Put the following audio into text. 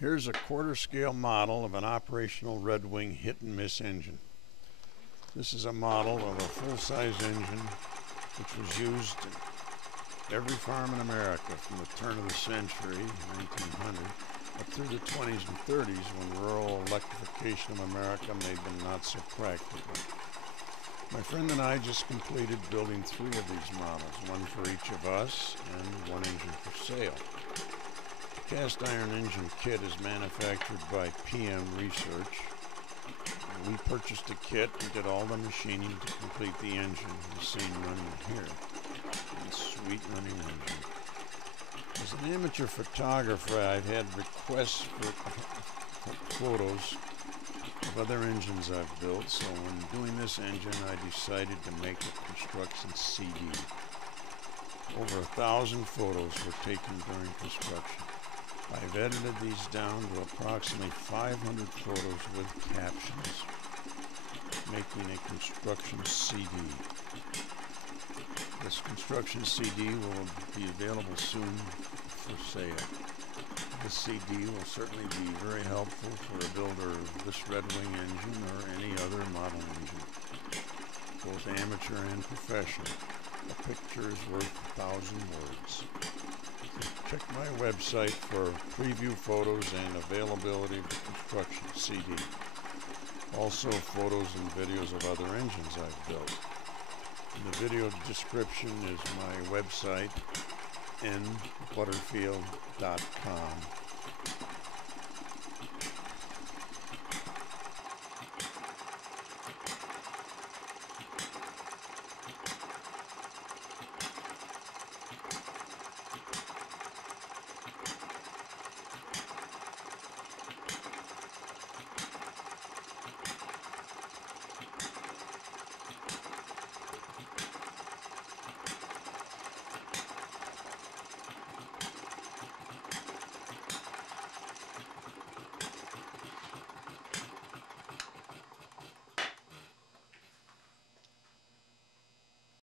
Here's a quarter scale model of an operational Red Wing hit and miss engine. This is a model of a full-size engine which was used at every farm in America from the turn of the century, 1900, up through the 20s and 30s when rural electrification of America made them not so practical. My friend and I just completed building 3 of these models, one for each of us and one engine for sale. The cast iron engine kit is manufactured by PM Research. We purchased a kit and did all the machining to complete the engine, as seen running here. A sweet running engine. As an amateur photographer, I've had requests for photos of other engines I've built, so when doing this engine, I decided to make a construction CD. Over 1,000 photos were taken during construction. I've edited these down to approximately 500 photos with captions, making a construction CD. This construction CD will be available soon for sale. This CD will certainly be very helpful for a builder of this Red Wing engine or any other model engine, both amateur and professional. A picture is worth 1,000 words. Check my website for preview photos and availability of the construction CD. Also photos and videos of other engines I've built. In the video description is my website, nbutterfield.com.